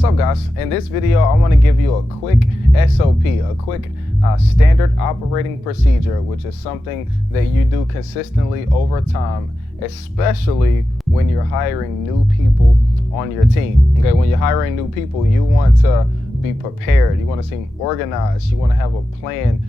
What's up, guys? In this video, I want to give you a quick SOP, a quick standard operating procedure, which is something that you do consistently over time, especially when you're hiring new people on your team. Okay, when you're hiring new people, you want to be prepared. You want to seem organized. You want to have a plan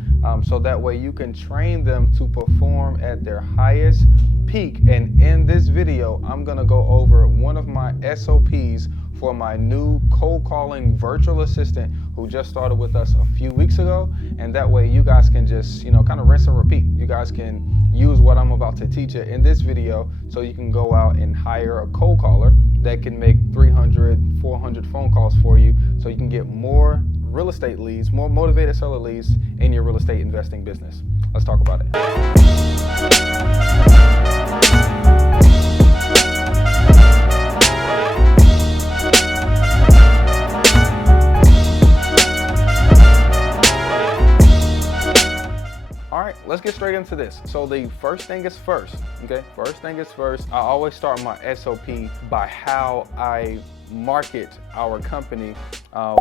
so that way you can train them to perform at their highest peak. And in this video, I'm going to go over one of my SOPs for my new cold calling virtual assistant who just started with us a few weeks ago. And that way you guys can just, kind of rinse and repeat. You guys can use what I'm about to teach you in this video so you can go out and hire a cold caller that can make 300, 400 phone calls for you so you can get more real estate leads, more motivated seller leads in your real estate investing business. Let's talk about it. Let's get straight into this. So the first thing is first, okay? First thing is first. I always start my SOP by how I market our company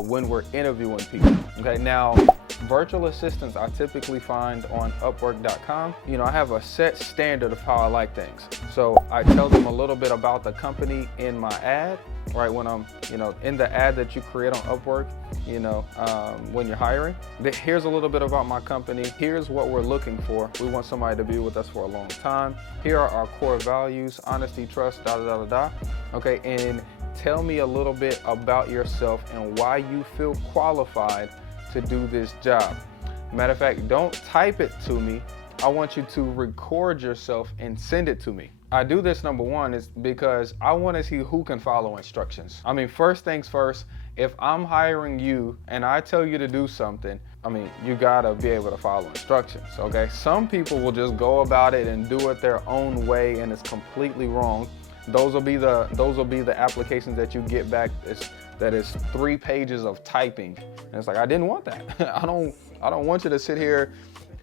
when we're interviewing people, okay? Now, virtual assistants I typically find on Upwork.com. I have a set standard of how I like things. So I tell them a little bit about the company in my ad, right? When I'm, in the ad that you create on Upwork, when you're hiring. Here's a little bit about my company. Here's what we're looking for. We want somebody to be with us for a long time. Here are our core values: honesty, trust, Okay, and tell me a little bit about yourself and why you feel qualified to do this job. Matter of fact, don't type it to me. I want you to record yourself and send it to me. I do this, number one, is because I want to see who can follow instructions. First things first, if I'm hiring you and I tell you to do something, you gotta be able to follow instructions, okay? Some people will just go about it and do it their own way, and it's completely wrong. Those will be the applications that you get back that is 3 pages of typing. And it's like, I didn't want that. I don't want you to sit here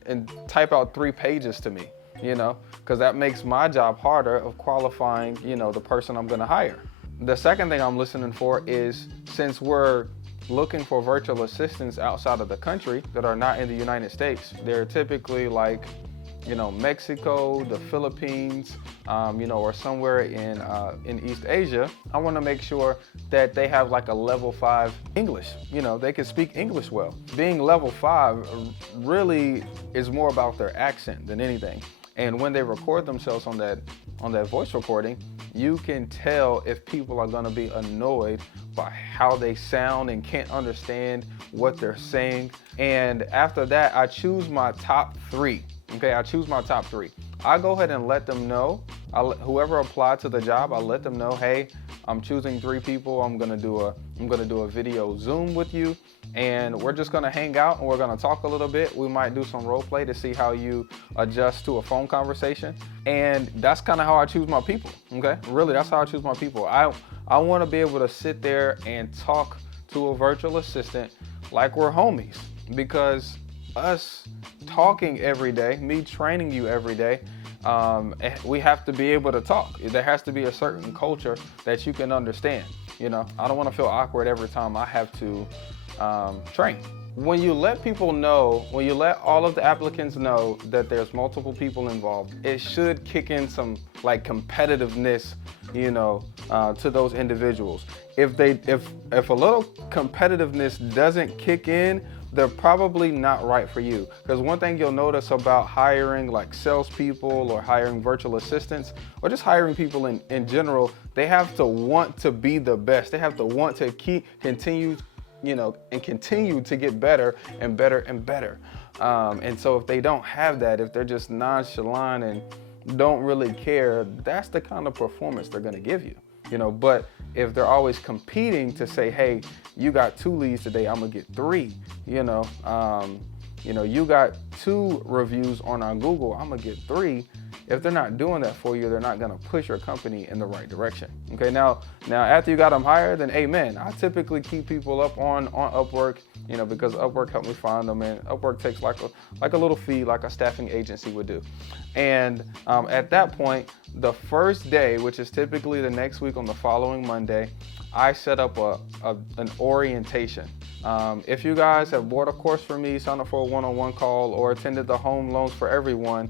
and type out 3 pages to me, because that makes my job harder of qualifying, the person I'm gonna hire. The second thing I'm listening for is, since we're looking for virtual assistants outside of the country that are not in the United States, they're typically like, Mexico, the Philippines, or somewhere in East Asia. I want to make sure that they have like a level 5 English. They can speak English well. Being level 5 really is more about their accent than anything. And when they record themselves on that voice recording, you can tell if people are going to be annoyed by how they sound and can't understand what they're saying. And after that, I choose my top 3. Okay, I choose my top 3. I go ahead and let them know, whoever applied to the job, I let them know, hey, I'm choosing 3 people. I'm gonna do a video Zoom with you, and we're just gonna hang out and we're gonna talk a little bit. We might do some role play to see how you adjust to a phone conversation. And that's kind of how I choose my people. Okay, really, that's how I choose my people. I want to be able to sit there and talk to a virtual assistant like we're homies, because us talking every day, me training you every day, we have to be able to talk. There has to be a certain culture that you can understand. I don't want to feel awkward every time I have to train. When you let people know, when you let all of the applicants know that there's multiple people involved, it should kick in some like competitiveness, to those individuals. If a little competitiveness doesn't kick in, they're probably not right for you. Because one thing you'll notice about hiring like salespeople or hiring virtual assistants or just hiring people in general, they have to want to be the best. They have to want to continue to get better and better and better. And so if they don't have that, if they're just nonchalant and don't really care, that's the kind of performance they're gonna give you. But if they're always competing to say, hey, you got 2 leads today, I'm gonna get 3, you got 2 reviews on our Google, I'm gonna get 3, if they're not doing that for you, they're not gonna push your company in the right direction. Okay, now after you got them hired, then amen. I typically keep people up on Upwork, because Upwork helped me find them, and Upwork takes like a little fee, like a staffing agency would do. And at that point, the first day, which is typically the next week on the following Monday, I set up an orientation. If you guys have bought a course from me, signed up for a one-on-one call, or attended the Home Loans for Everyone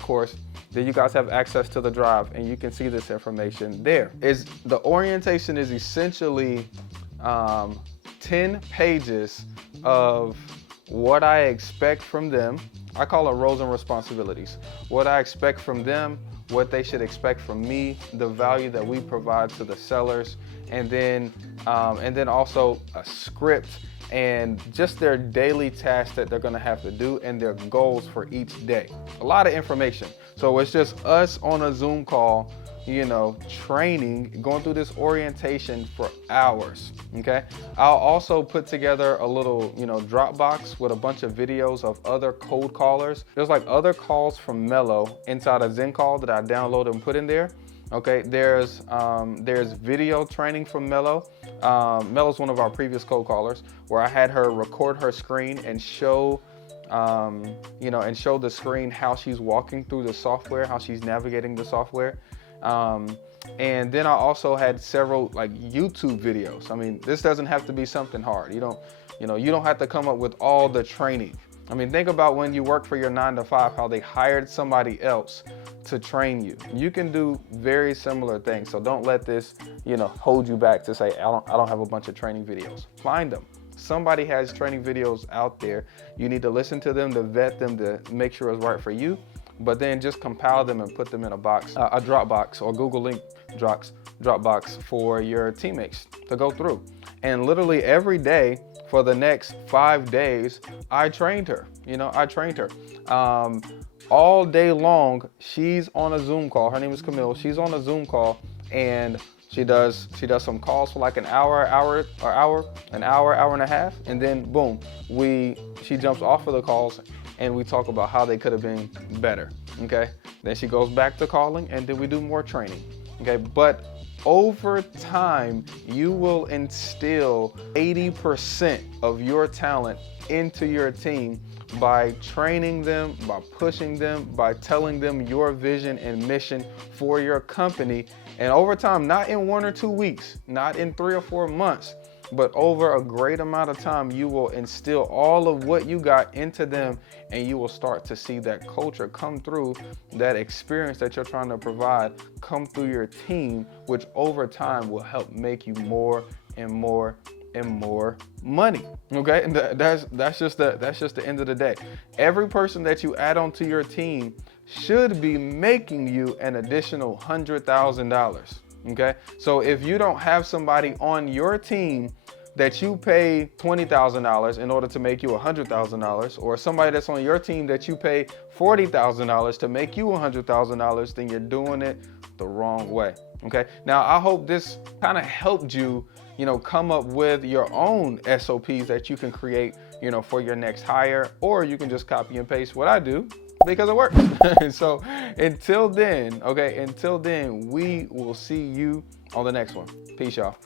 course, then you guys have access to the drive, and you can see this information there. The orientation is essentially 10 pages of what I expect from them. I call it roles and responsibilities. What I expect from them, what they should expect from me, the value that we provide to the sellers, and then also a script and just their daily tasks that they're gonna have to do and their goals for each day. A lot of information. So it's just us on a Zoom call, training, going through this orientation for hours, okay? I'll also put together a little, Dropbox with a bunch of videos of other cold callers. There's like other calls from Mello inside a Zen call that I download and put in there. Okay, there's video training from Mello. Mello's one of our previous cold callers, where I had her record her screen and show the screen how she's walking through the software, how she's navigating the software. And then I also had several like YouTube videos. I mean, this doesn't have to be something hard. You don't have to come up with all the training. I mean, think about when you work for your 9-to-5, how they hired somebody else to train you. You can do very similar things. So don't let this, hold you back to say, I don't have a bunch of training videos. Find them. Somebody has training videos out there. You need to listen to them, to vet them, to make sure it's right for you, but then just compile them and put them in a box, a Dropbox or Google Link Dropbox for your teammates to go through. And literally every day for the next 5 days, I trained her. All day long, she's on a Zoom call. Her name is Camille. She's on a Zoom call, and she does some calls for like an hour and a half, and then boom, she jumps off of the calls and we talk about how they could have been better. Okay, then she goes back to calling, and then we do more training. Okay, but over time, you will instill 80% of your talent into your team by training them, by pushing them, by telling them your vision and mission for your company. And over time, not in 1 or 2 weeks, not in 3 or 4 months, but over a great amount of time, you will instill all of what you got into them, and you will start to see that culture come through, that experience that you're trying to provide come through your team, which over time will help make you more and more and more money. Okay, and that's just the end of the day. Every person that you add onto your team should be making you an additional $100,000. Okay, so if you don't have somebody on your team that you pay $20,000 in order to make you $100,000, or somebody that's on your team that you pay $40,000 to make you $100,000, then you're doing it the wrong way. Okay, now I hope this kind of helped you, come up with your own SOPs that you can create, for your next hire, or you can just copy and paste what I do, because it works. So until then, we will see you on the next one. Peace, y'all.